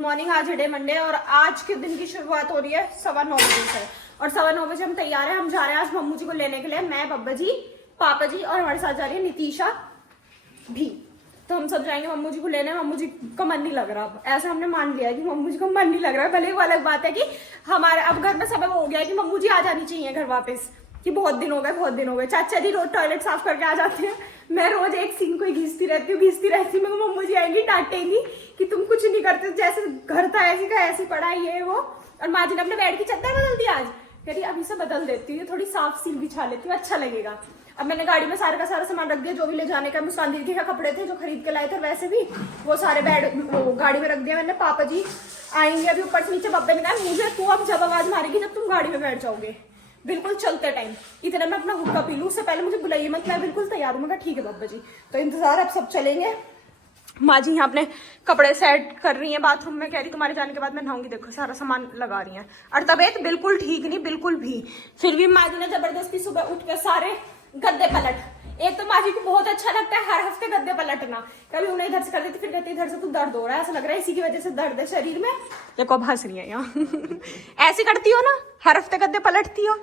Morning. आज day Monday और आज के दिन की शुरुआत हो रही है 9:15 बजे से और 9:15 बजे हम तैयार हैं। हम जा रहे हैं आज मम्मू जी को लेने के लिए। मैं, बब्बा जी, पापा जी और हमारे साथ जा रही है नितीशा भी। तो हम सब जाएंगे मम्मू जी को लेने। मम्मू जी का मन नहीं लग रहा। अब ऐसा हमने मान लिया है कि मम्मू जी को मन नहीं लग रहा है। भले वो अलग बात है कि हमारे अब घर में सबब हो गया है कि मम्मू जी आ जानी चाहिए घर वापस, कि बहुत दिन हो गए। चाचा जी रोज टॉयलेट साफ करके आ जाते हैं। मैं रोज एक सिंक को घिसती रहती हूँ। मेरे को मम्मू जी आएंगी डांटेंगी कि तुम कुछ नहीं करते, जैसे घर था ऐसी का ऐसी पड़ा है ये वो। और माँ जी ने अपने बेड की चादर बदल दी आज। कह रही अभी से बदल देती हूँ, थोड़ी साफ सील बिछा लेती हूँ, अच्छा लगेगा। अब मैंने गाड़ी में सारे का सारा सामान रख दिया जो भी ले जाने का। मुस्कान दीदी के कपड़े थे जो खरीद के लाए थे वैसे भी वो सारे गाड़ी में रख दिया मैंने। पापा जी आएंगे अभी ऊपर से नीचे। बब्बे ने कहा मुझे तू अब जब आवाज मारेगी जब तुम गाड़ी में बैठ जाओगे, बिल्कुल चलते टाइम। इतना मैं अपना हुक्का पी लूं, उससे पहले मुझे बुलाइए मत, मैं बिल्कुल तैयार हूँ। मैं कहा ठीक है बब्बा जी। तो इंतजार, अब सब चलेंगे। माँ जी यहाँ अपने कपड़े सेट कर रही हैं बाथरूम में। कह रही तुम्हारे जाने के बाद मैं नहाऊंगी। देखो सारा सामान लगा रही हैं। और तबीयत बिल्कुल ठीक नहीं, बिल्कुल भी। फिर भी माँ जी ने जबरदस्ती सुबह उठ के सारे गद्दे पलट। एक तो माँ जी को बहुत अच्छा लगता है हर हफ्ते गद्दे पलटना। कभी उन्हें इधर से कर देती, फिर कहती इधर से कुछ दर्द हो रहा है, ऐसा लग रहा है इसी की वजह से दर्द है शरीर में। देखो अब हंस रही है यहाँ ऐसी करती हो ना, हर हफ्ते गद्दे पलटती हो।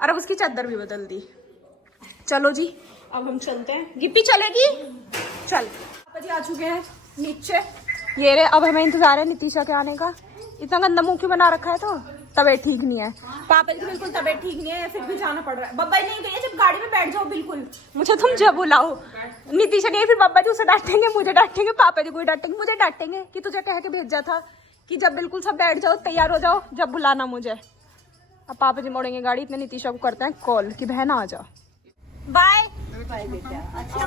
और अब उसकी चादर भी बदल दी। चलो जी अब हम चलते हैं। गिप्पी चलेगी? चल। पापा जी आ चुके हैं नीचे। ये रे, अब हमें इंतजार है नितीशा के आने का। इतना गंदा मुंह क्यों बना रखा है? तो तबीयत ठीक नहीं है पापा जी, बिल्कुल तबीयत ठीक नहीं है, फिर भी जाना पड़ रहा है। बब्बा नहीं गई जब गाड़ी में बैठ जाओ बिल्कुल। मुझे तुम जब बुलाओ। नितीशा नहीं, फिर बब्बा जी उसे डांटेंगे, मुझे डांटेंगे, पापा जी को डांटेंगे, मुझे डांटेंगे कि तुझे कह के भेजा था कि जब बिल्कुल सब बैठ जाओ, तैयार हो जाओ, जब बुलाना मुझे। अब पापा जी मोड़ेंगे गाड़ी। इतने नितीशा को करते हैं कॉल कि बहन आ जा। बाय बेटा। अच्छा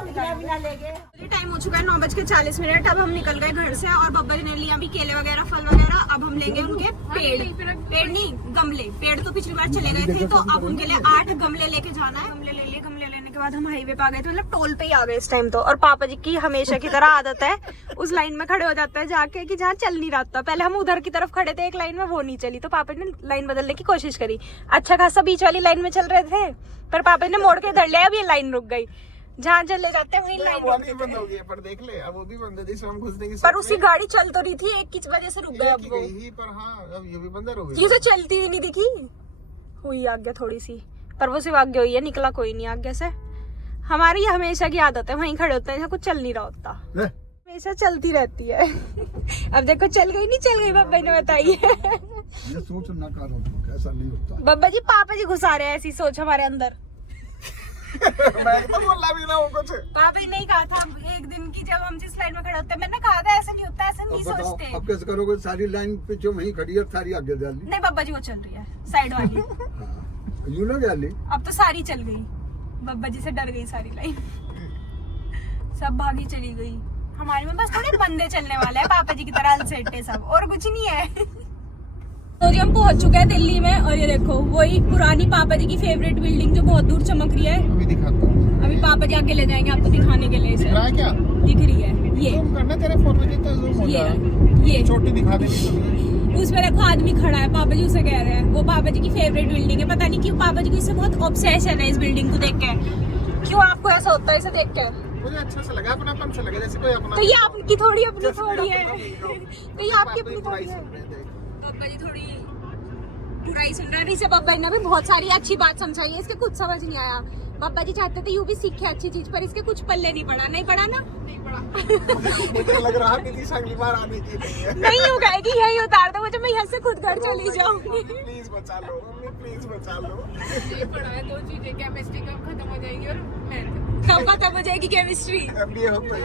टाइम हो चुका है 9:40। अब हम निकल गए घर से और बब्बा जी ने लिया भी केले वगैरह, फल वगैरह। अब हम लेंगे उनके पेड़ नहीं गमले। पेड़ तो पिछली बार चले गए थे, तो अब उनके लिए 8 गमले लेके जाना है। गमले ले लिए। गमले लेने के बाद हम हाईवे पे आ गए थे, मतलब टोल पे ही आ गए इस टाइम तो। और पापा जी की हमेशा की तरह आदत है उस लाइन में खड़े हो जाता है जाके कि जहाँ चल नहीं रहा। पहले हम उधर की तरफ खड़े थे एक लाइन में, वो नहीं चली, तो पापा ने लाइन बदलने की कोशिश करी। अच्छा खासा बीच वाली लाइन में चल रहे थे, पर पापा ने मोड़ के इधर लिया। अब ये लाइन रुक गई। जहाँ चले जाते हैं वहीं लाइन बंद हो गई है। पर देख ले, अब वो भी बंद है जिसमें हम घुसने की। पर उसकी गाड़ी चल तो रही थी, एक की वजह से रुक गया। अब वो पर हाँ, अब ये भी बंद हो गई। ये तो चलती हुई नहीं दिखी। हुई आज्ञा थोड़ी सी, पर वो सिर्फ आज्ञा हुई है, निकला कोई नहीं आज्ञा से। हमारी ये हमेशा की आदत है, वहीं खड़े होते हैं जहाँ कुछ चल नहीं रहा होता, हमेशा चलती रहती है। अब देखो चल गई नहीं चल गई, बब्बा ने बताइए। ये सोच नकार होता, ऐसा नहीं होता। बब्बा जी पापा जी घुसा रहे हैं ऐसी सोच हमारे अंदर। मैं तो बोला भी ना वो कुछ। पापा ने नहीं कहा था एक दिन की, जब हम जिस लाइन में खड़े होते हैं, मैंने कहा था ऐसा नहीं होता, ऐसा नहीं सोचते। अब कैसे करोगे? सारी लाइन पे जो वहीं खड़ी है, सारी आगे जा ली। नहीं बब्बा जी वो चल रही है साइड वाली। यूं ना जा ली। अब तो सारी चल गई। बब्बा जी से डर गई सारी लाइन, सब भागी चली गई। हमारे में बस थोड़े बंदे चलने वाले हैं पापा जी की तरह अलसेटे सब, और कुछ नहीं है। तो जी हम पहुंच चुके हैं दिल्ली में। और ये देखो वही पुरानी पापा जी की फेवरेट बिल्डिंग जो बहुत दूर चमक रही है। अभी दिखाता हूँ। अभी पापा जी आगे ले जाएंगे आपको दिखाने के लिए। दिख रहा है क्या? दिख रही है ये। जूम करना तेरे फोन में, जितना जूम हो जाए ये छोटी दिखा देनी। उसमें देखो आदमी खड़ा है, पापा जी उसे कह रहे हैं। वो पापा जी की फेवरेट बिल्डिंग है। पता नहीं क्यों पापा जी को इससे बहुत ऑब्सेशन है, इस बिल्डिंग को देख के। क्यों आपको ऐसा होता है इसे देख के? मुझे अच्छा सा लगा, अपनापन से लगा, जैसे कोई अपना। तो ये आपकी थोड़ी अपनी थोड़ी है, तो ये आपकी अपनी थोड़ी है। पापा जी थोड़ी बुराई सुन रहे हैं। इसे बब्बा ने भी बहुत सारी अच्छी बात समझाई है, इसके कुछ समझ नहीं आया। बब्बा जी चाहते थे यूं भी सीखे अच्छी चीज, पर इसके कुछ पल्ले नहीं पड़ा। नहीं पड़ा ना? नहीं पड़ा। मुझे लग रहा है कि अगली बार आने की नहीं हो गएगी, यही उतार दो मुझे, मैं यहाँ से खुद घर चली जाऊंगी। प्लीज बचा लो मम्मी, प्लीज बचा लो। ये पढ़ा है 2 चीजें, केमिस्ट्री कब खत्म हो जाएगी और मैथ कब खत्म हो जाएगी केमिस्ट्री? MBA होता है।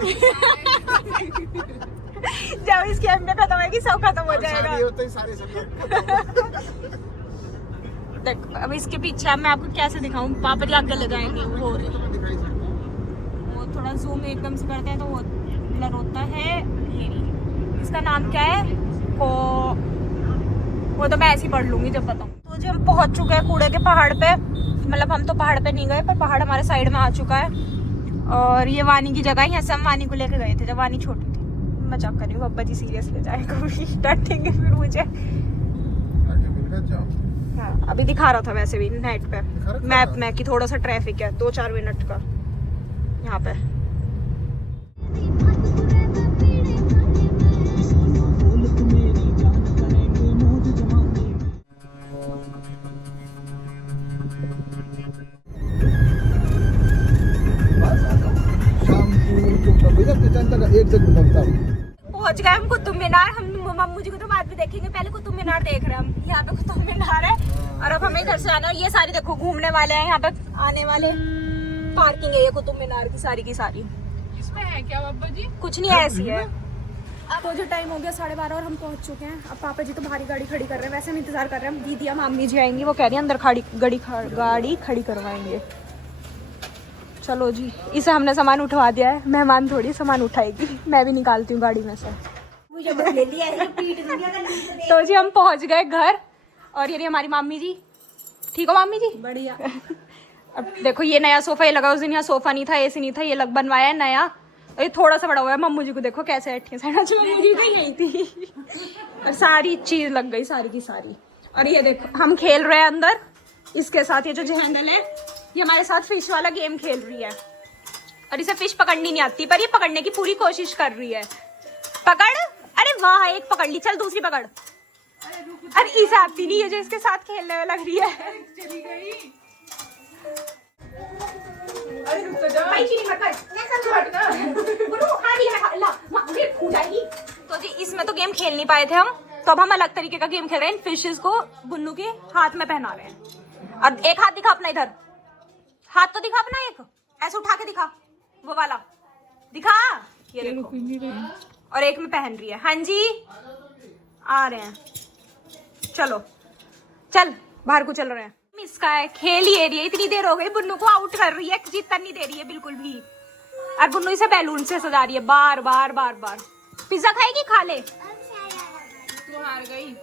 जब इसकी MBA खत्म होगी सब खत्म हो जाएगा। होता है सारे सब्जेक्ट। देख अब इसके पीछे मैं आपको कैसे दिखाऊं, पापा जी आगे ले जाएंगे। वो थोड़ा जूम एकदम से करते हैं तो वो ब्लर होता है। ये इसका नाम क्या है वो तो मैं ऐसे ही पढ़ लूंगी जब बताऊं। तो जी हम पहुंच चुके हैं कूड़े के पहाड़ पे। मतलब हम तो पहाड़ पे नहीं गए, पर पहाड़ हमारे साइड में आ चुका है। और ये वानी की जगह, यहाँ से हम वानी को लेके गए थे जब वानी छोटी थी। मजाक कर रही हूँ, बब्बा जी सीरियस ले जाएगा, डांटेंगे फिर मुझे। हाँ, अभी दिखा रहा था वैसे भी नेट पे मैप में कि थोड़ा सा ट्रैफिक है 2-4 मिनट का यहाँ पे। शाम को भैया किचन तक एक सेकंड लगता है। पहुंच गए हम कुतुब मीनार। हम मम्मू जी को तो बाद में देखेंगे, पहले कुतुब मीनार देख रहे हैं हम। यहाँ पे कुतुब मीनार है और अब हमें घर से आना है। ये सारे देखो घूमने वाले हैं, यहाँ पे आने वाले पार्किंग है ये कुतुब मीनार की सारी इसमें है क्या बाबा जी? कुछ नहीं है, ऐसी है। अब जो टाइम हो गया 12:30 और हम पहुंच चुके हैं। अब पापा जी तो बाहरी गाड़ी खड़ी कर रहे हैं, वैसे हम इंतजार कर रहे हैं। दीदी या मामी जी आएंगी, वो कह रही है अंदर गाड़ी खड़ी करवाएंगे। चलो जी, इसे हमने सामान उठवा दिया है, मेहमान थोड़ी सामान उठाएगी, मैं भी निकालती हूँ गाड़ी में से। तो जी हम पहुंच गए घर और ये रही हमारी मामी जी। ठीक हो मामी जी? बढ़िया। अब देखो ये नया सोफा ये लगा, उस दिन यहाँ सोफा नहीं था, एसी नहीं था, ये लग बनवाया है नया। और ये थोड़ा सा बड़ा हुआ है। मम्मू जी को देखो कैसे बैठी है, मम्मू जी तो यही थी। और सारी चीज लग गई सारी की सारी। और ये देखो हम खेल रहे हैं अंदर इसके साथ। ये जो हैंडल है ये हमारे साथ फिश वाला गेम खेल रही है और इसे फिश पकड़नी नहीं आती, पर ये पकड़ने की पूरी कोशिश कर रही है। पकड़, अरे वाह एक पकड़ ली, चल दूसरी पकड़। अरे इसे आती नहीं है जो इसके साथ खेलने में लग रही है। चली गई। अरे रुक तो जा। भाई चीनी मत कर। छोड़ ना। गुरु हां ये ला मुझे खो जाएगी। तो जी इसमें तो गेम खेल नहीं पाए थे हम, तो अब हम अलग तरीके का गेम खेल रहे हैं। इन फिशेस को बुन्नू के हाथ में पहना रहे हैं। अब एक हाथ दिखा अपना, इधर हाथ तो दिखा अपना, एक ऐसे उठा के दिखा, वो वाला दिखा। ये देखो, और एक में पहन रही है। हाँ जी आ रहे हैं, चलो चल बाहर को चल रहे हैं। इसका है खेल ही एरिया। इतनी देर हो गई, बुन्नू को आउट कर रही है, जीतन नहीं दे रही है बिल्कुल भी। और बुन्नू इसे बैलून से सजा रही है बार बार बार बार। पिज्जा खाएगी? खा ले। तू हार गई।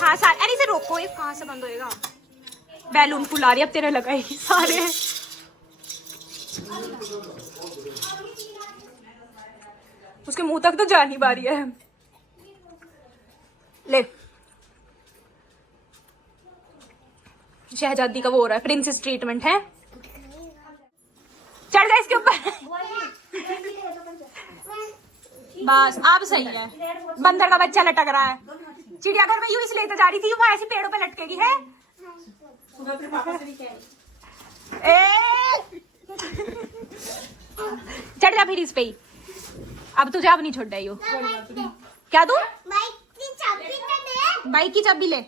हाँ सारे, अरे इसे रोको, ये कहाँ से बंद होएगा? बैलून फुला रही है, अब तेरे लगाएगी सारे। उसके मुंह तक तो जा नहीं पा रही है। ले शहजादी का वो हो रहा है, प्रिंसेस ट्रीटमेंट है। चढ़ गए इसके ऊपर। बस अब सही है। बंदर का बच्चा लटक रहा है। चिड़ियाघर में यूं इसलिए तो जा रही थी, वहां ऐसी पेड़ों पे लटकेगी है। चढ़ जा फिर इस पे ही। अब तुझे अब नहीं छोड़ रही हो। क्या तू? बाइक की चाबी ले।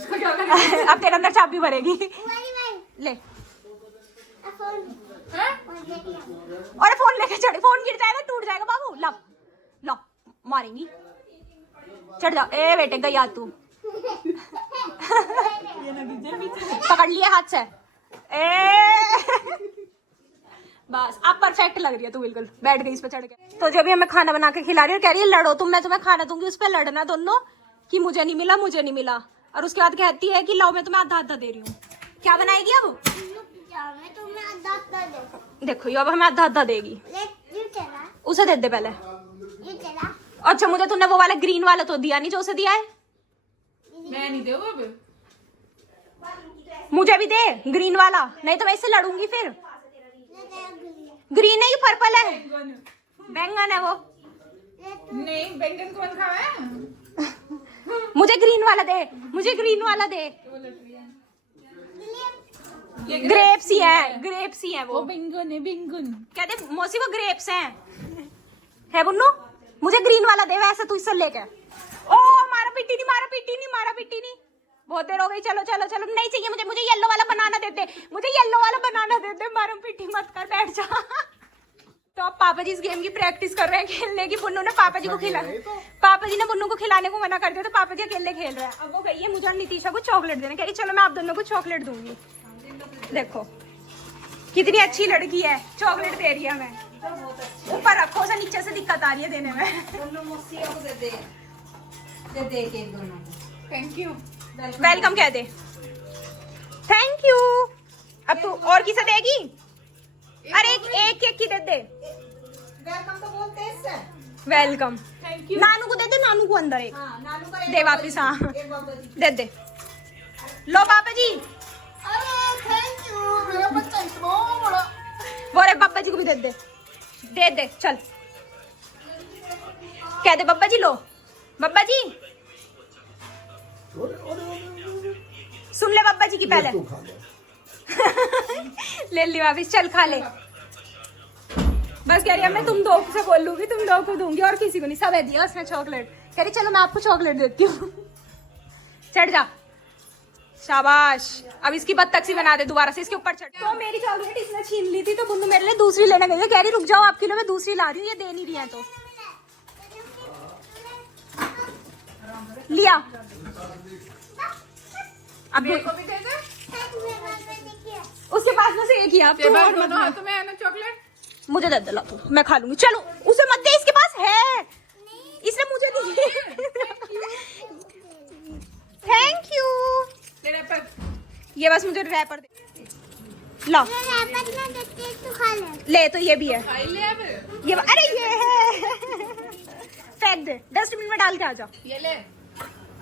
अब तेरे अंदर चाबी भरेगी। ले और फोन लेके चढ़े, फोन गिर जाएगा टूट जाएगा बाबू। ला ला मारेंगी। चढ़ जा। ए बेटे गया तू। पकड़ लिया हाथ से। बस अब परफेक्ट लग रही है तू, बिल्कुल बैठ गई इस पे चढ़ के। तो जब भी हमें खाना बना के खिला रही है, कह रही है लड़ो तुम, मैं तुम्हें खाना दूंगी। उस पे लड़ना दोनों कि मुझे नहीं मिला मुझे नहीं मिला। और उसके बाद कहती है कि लाओ मैं तुम्हें आधा आधा दे रही हूँ। क्या बनाएगी अब? देखो ये अब हमें आधा आधा देगी। उसे दे दे पहले। अच्छा मुझे तूने वो वाला ग्रीन वाला तो दिया नहीं जो उसे दिया है। मैं नहीं दूँ अब। मुझे भी दे ग्रीन वाला, नहीं तो मैं इससे लड़ूंगी फिर। ग्रीन नहीं पर्पल है, बैंगन है वो। नहीं बैंगन कौन खाए? मुझे ग्रीन वाला दे, मुझे ग्रीन वाला दे। ग्रेप्स ही है, ग्रेप्स ही है वो। बैंगन है बैंगन। कहते मौसी वो ग्रेप्स हैं। है बुन्नू? मुझे ग्रीन वाला दे वैसे तू इससे लेके। ओ मारा पीटी नहीं, मारा पीटी नहीं, मारा पीटी नहीं। बहुत देर हो गई, चलो चलो चलो। नहीं चाहिए मुझे, मुझे येलो वाला बनाना दे दे, मुझे येलो वाला बनाना दे दे। मारो पीटी मत कर, बैठ जा। तो अब पापा जी इस गेम की प्रैक्टिस कर रहे हैं खेलने की। बुन्नू ने पापा जी को पापा जी ने बुन्नू को खिलाने को मना कर दिया, तो पापा जी अकेले खेल रहे हैं। अब वो गई है मुझे और नितीशा को चॉकलेट देने, कह रही चलो मैं आप दोनों को चॉकलेट दूंगी। देखो कितनी अच्छी लड़की है, चॉकलेट दे रही है हमें। ऊपर रखो, उसे नीचे से दिक्कत आ रही है देने में। Thank you. वेलकम कह दे। Thank you. अब तू और किसे देगी? अरे एक एक की दे दे। वेलकम तो बोलते हैं इससे। वेलकम। Thank you. नानू को दे दे, नानू को अंदर एक नानू का दे वापिस। हाँ एक बाबा जी। दे दे। लो पापा जी। अरे थैंक यू, मेरा बच्चा इतना बड़ा। वो रे पापा जी को भी दे दे, दे दे। चल कह दे बब्बा जी लो, बब्बा जी। सुन ले पापा जी की पहले। तू खा ले। ले ली वापिस, चल खा ले। बस कह रही है मैं तुम दो से बोल लूंगी, तुम दो को दूंगी और किसी को नहीं, सब है दिया उसने चॉकलेट। कह रही चलो मैं आपको चॉकलेट देती हूँ। चढ़ जा, शाबाश। अब इसकी बदतक्सी बना दे दोबारा से, इसके ऊपर चढ़। तो मेरी चॉकलेट इसने छीन ली थी, तो बुन्नू मेरे लिए दूसरी लेने गई है। कह रही रुक जाओ आपके लिए मैं दूसरी ला रही हूँ, ये दे नहीं रही है। तो लिया। अब मेरे को भी दे दे। उसके पास में से एक ही है, अब तेरे तू पास और मत दोनों मांग। हाथों में है ना चॉकलेट? मुझे दे दे, ला तू, मैं खा लूंगी। चलो उसे मत दे, इसके पास है, इसने मुझे नहीं दी। Thank you. ले रैपर। ये बस मुझे रैपर दे। ला ले, तो ये भी है। खाई ले अब। ये अरे ये है। फेंक दे, डस्टबिन में डाल के आ जा। ये ले।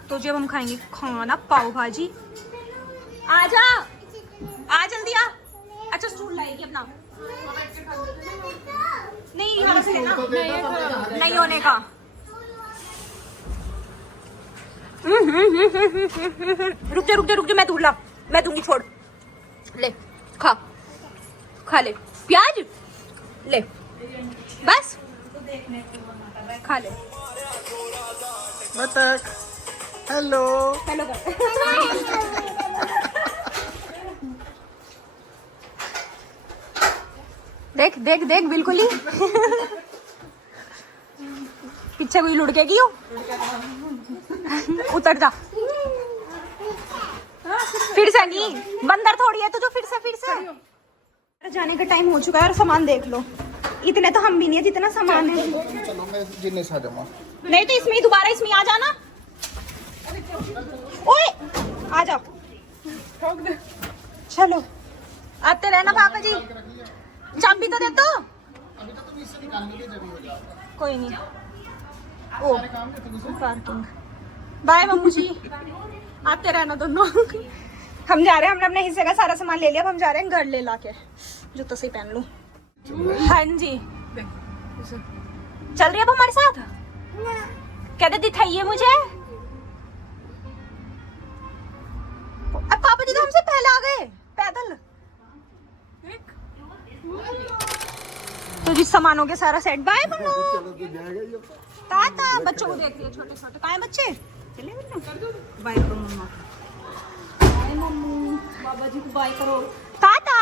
तो जब हम खाएंगे खाना पाव भाजी। आ जा, आ जल्दी आ। अच्छा स्टूल लाएगी अपना। नहीं यहाँ से लेना, नहीं होने का। रुक जा, मैं दूर ला, मैं दूंगी, छोड़। ले खा, खा ले। प्याज ले, बस खा ले। बतख, हेलो। हेलो कर। देख देख देख, बिल्कुल ही पीछे कोई लुढ़केगी हो। उतर जा, फिर से नहीं, बंदर थोड़ी है तो जो फिर से जाने का टाइम हो चुका है। और सामान देख लो, इतने तो हम भी नहीं है जितना सामान है। चलो मैं जिन्हें सा जाऊंगा। नहीं तो इसमें ही दोबारा इसमें आ जाना। ओए आ जाओ, चलो आते रहना पापा जी। चाबी तो दे दो। अभी तो तुम इससे निकालने के जरूरी हो जाएगा। कोई नहीं। ओ पार्किंग। बाय मम्मू जी, आते रहना दोनों। हम जा रहे हैं, हमने अपने हिस्से का सारा सामान ले लिया। अब हम जा रहे हैं घर ले ला के। जूता से पहन लूं। हाँ जी, चल रही है अब हमारे साथ। कहते दिखाइए मुझे। अब पापा जी तो हमसे पहले आ गए पैदल। तो जिस सामानों के सारा सेट। बाय बनो। चलो तो जाएगा ये। ताता बच्चों को देखती है, छोटे छोटे कहाँ हैं बच्चे। चले बाय करो मम्मा। बाय मम्मू, बाबा जी को बाय करो। ताता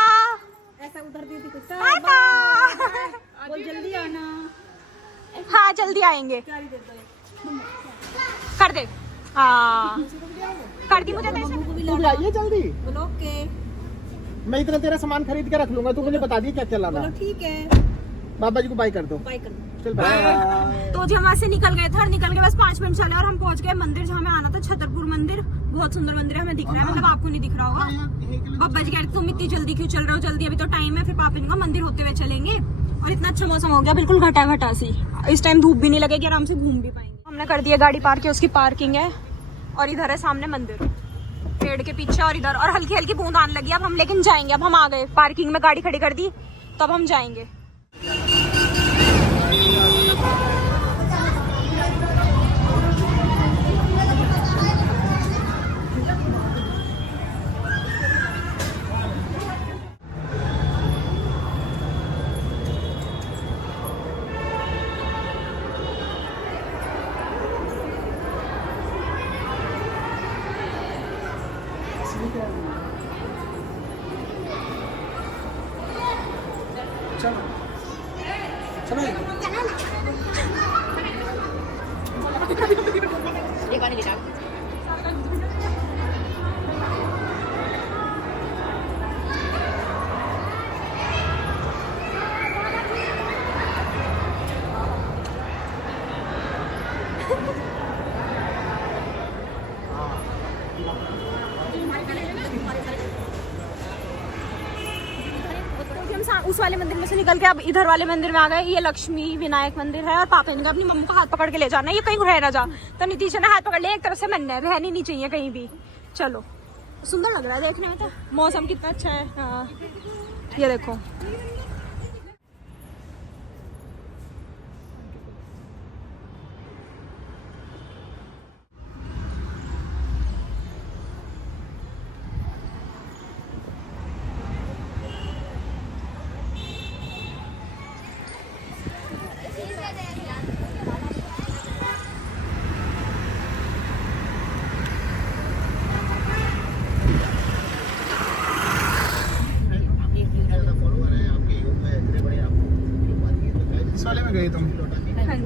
ऐसा उधर दीदी को ताता। बोल जल्दी आना। हाँ जल्दी आएंगे। कर दे, हाँ कर दी मुझे। तू भी आइए जल्दी। बोलो ओके। मैं इतना तेरा सामान खरीद के रख लूंगा, तू मुझे बता दिए क्या क्या लाना। ठीक है, बाबा जी को बाय कर दो। बाय कर दो। चल बाय। तो जी हम वहाँ से निकल गए थे, और निकल के बस 5 मिनट चले और हम पहुंच गए मंदिर जहाँ हमें आना था। छतरपुर मंदिर, बहुत सुंदर मंदिर है, हमें दिख रहा है, मतलब आपको नहीं दिख रहा होगा। पापा जी कह रहे तुम इतनी जल्दी क्यों चल रहे हो, जल्दी अभी तो टाइम है। फिर पापा ने कहा मंदिर होते हुए चलेंगे। और इतना अच्छा मौसम हो गया, बिल्कुल घटा घटा सी। इस टाइम धूप भी नहीं लगेगी, आराम से घूम भी पाएंगे। हमने कर दिया गाड़ी पार्क, उसकी पार्किंग है। और इधर है सामने मंदिर, पेड़ के पीछे। और इधर और हल्की हल्की बूंद आने लगी। अब हम लेकिन जाएंगे, अब हम आ गए पार्किंग में, गाड़ी खड़ी कर दी, तो अब हम जाएंगे। उस वाले मंदिर में से निकल के अब इधर वाले मंदिर में आ गए। ये लक्ष्मी विनायक मंदिर है। और पापा ने कहा अपनी मम्मी को हाथ पकड़ के ले जाना, ये कहीं रह ना जा। तो नीतीश ने हाथ पकड़ लिया, एक तरफ से मन है, रहनी नहीं चाहिए कहीं भी। चलो, सुंदर लग रहा है देखने में। तो मौसम कितना अच्छा है। हाँ ये देखो, गए तुम? हाँ जी।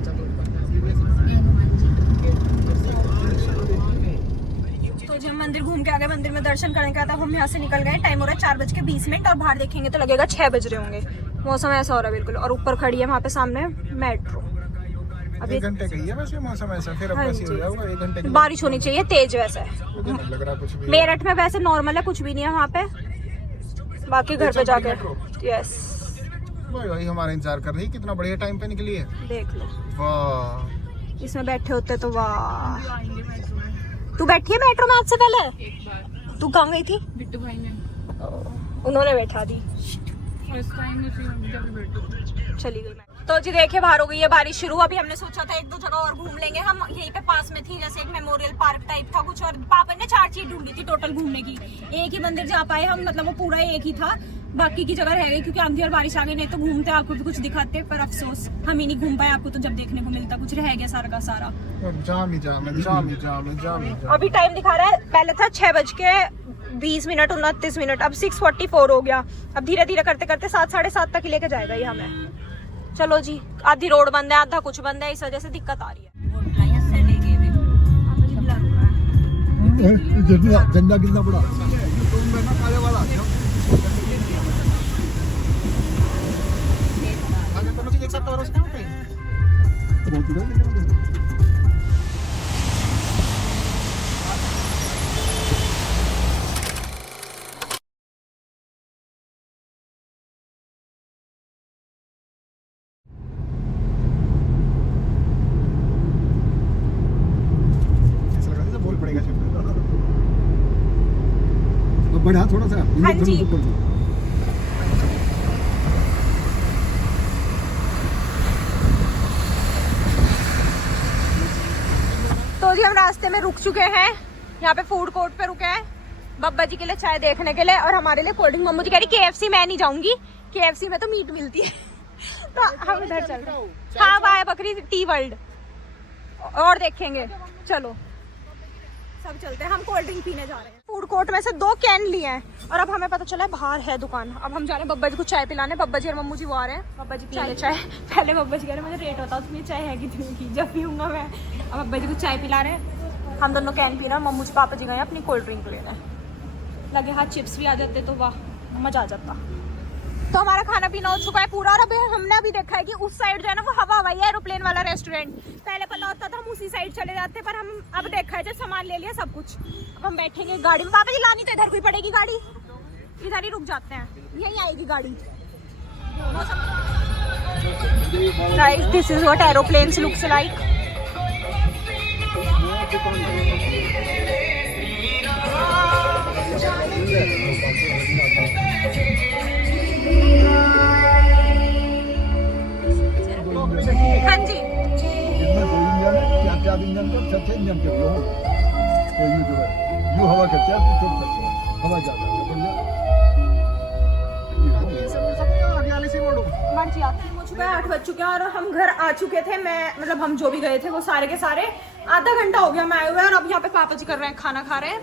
तो जब मंदिर घूम के आ गए, मंदिर में दर्शन करने का था, हम यहाँ से निकल गए। टाइम हो रहा है 4:20 और बाहर देखेंगे तो लगेगा 6 बज रहे होंगे। मौसम ऐसा हो रहा है बिल्कुल। और ऊपर खड़ी है वहाँ पे सामने मेट्रो। अभी 1 घंटे का ही है वैसे मौसम ऐसा, फिर अब हाँ कैसे हो जी। जाएगा 1 घंटे के बारिश होनी चाहिए तेज वैसे। बाद? मुझे नहीं लग रहा कुछ भी। मेरठ में वैसे नॉर्मल है, कुछ भी नहीं है वहाँ पे। बाकी घर पे जाके यस भाई हमारा इंतजार कर रही है, कितना बढ़िया टाइम पे निकली है। देख लो, वाह इसमें बैठे होते तो वाह। तू बैठी है मेट्रो में आज से पहले? एक बार तू कहाँ गई थी? बिट्टू भाई ने उन्होंने बैठा दी, फर्स्ट टाइम जब बिट्टू चली गई मैं। तो जी देखिए बाहर हो गई है बारिश शुरू। अभी हमने सोचा था 1-2 जगह और घूम लेंगे हम। यहीं पे पास में थी, जैसे एक मेमोरियल पार्क टाइप था कुछ, और पापा ने 4 चीज ढूंढी थी टोटल घूमने की। एक ही मंदिर जा पाए हम, मतलब वो पूरा एक ही था, बाकी की जगह रह गई क्योंकि आंधी और बारिश आ गई। नहीं तो घूमते आपको भी कुछ दिखाते, पर अफसोस हम ही नहीं घूम पाए। आपको तो जब देखने को मिलता, कुछ रह गया सारा का सारा। जाम ही जाम है, जाम ही जाम है, जाम ही जाम। अभी टाइम दिखा रहा है, पहले था 6:20 29 अब 6:44 हो गया। अब धीरे धीरे करते करते 7 साढ़े 7 तक ही लेके जाएगा ये हमें। चलो जी, आधी रोड बंद है, आधा कुछ बंद है, इस वजह से दिक्कत आ रही है। झंडा कितना बड़ा काले वाला एक साथ और उसका पे बढ़ा थोड़ा सा। हाँ जी। तो जी हम रास्ते में रुक चुके हैं, यहाँ पे फूड कोर्ट पे रुके हैं बब्बा जी के लिए चाय देखने के लिए, और हमारे लिए कोल्ड ड्रिंक। मम्मू जी कह रही KFC मैं नहीं जाऊंगी, KFC में तो मीट मिलती है। तो हम इधर चल रहे हैं। हाँ बाय बकरी टी वर्ल्ड और देखेंगे। चलो सब चलते हैं, हम कोल्ड ड्रिंक पीने जा रहे हैं। फूड कोर्ट में से 2 कैन लिए हैं और अब हमें पता चला है बाहर है दुकान। अब हम जा रहे हैं बब्बा जी को चाय पिलाने। बब्बा जी और मम्मू जी वो आ रहे हैं। बब्बा जी पी ले चाय। पहले बब्बा जी कह रहे मुझे रेट बताओ तुम्हें चाय है कितने की, जब पीऊंगा मैं। अब बब्बा जी को चाय पिला रहे हैं, हम दोनों कैन पी रहे हैं। मम्मू जी पापा जी गए अपनी कोल्ड ड्रिंक लेने। लगे हाथ चिप्स भी आ जाते तो वाह मजा आ जाता। तो हमारा खाना पीना हो चुका है पूरा, और अभी हमने अभी देखा है कि उस साइड जो है ना वो हवा हवाई एरोप्लेन वाला रेस्टोरेंट। पहले पता होता था हम उसी साइड चले जाते, पर हम अब देखा है जब सामान ले लिया सब कुछ। अब हम बैठेंगे गाड़ी में। पापा जी लानी तो इधर कोई पड़ेगी गाड़ी, इधर ही रुक जाते हैं, यहीं आएगी गाड़ी। Guys this is what aeroplanes looks like. हाँ जी क्या इंजन का छठे इंजन के लो तो यू हवा खर्चा चुप सकते हो, हवा ज्यादा आगे वाले से मोड़ो। मर्जी आपकी। हो चुका है 8 बज चुके हैं और हम घर आ चुके थे। मैं मतलब हम जो भी गए थे वो सारे के सारे आधा घंटा हो गया मैं आए हुए, और अब यहाँ पे पापा जी कर रहे हैं खाना खा रहे हैं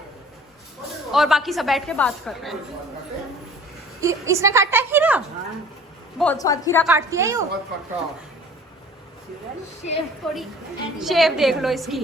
और बाकी सब बैठ के बात कर रहे हैं। इसने काटा है खीरा, बहुत स्वाद खीरा काटती है यो। शेफ देख लो इसकी।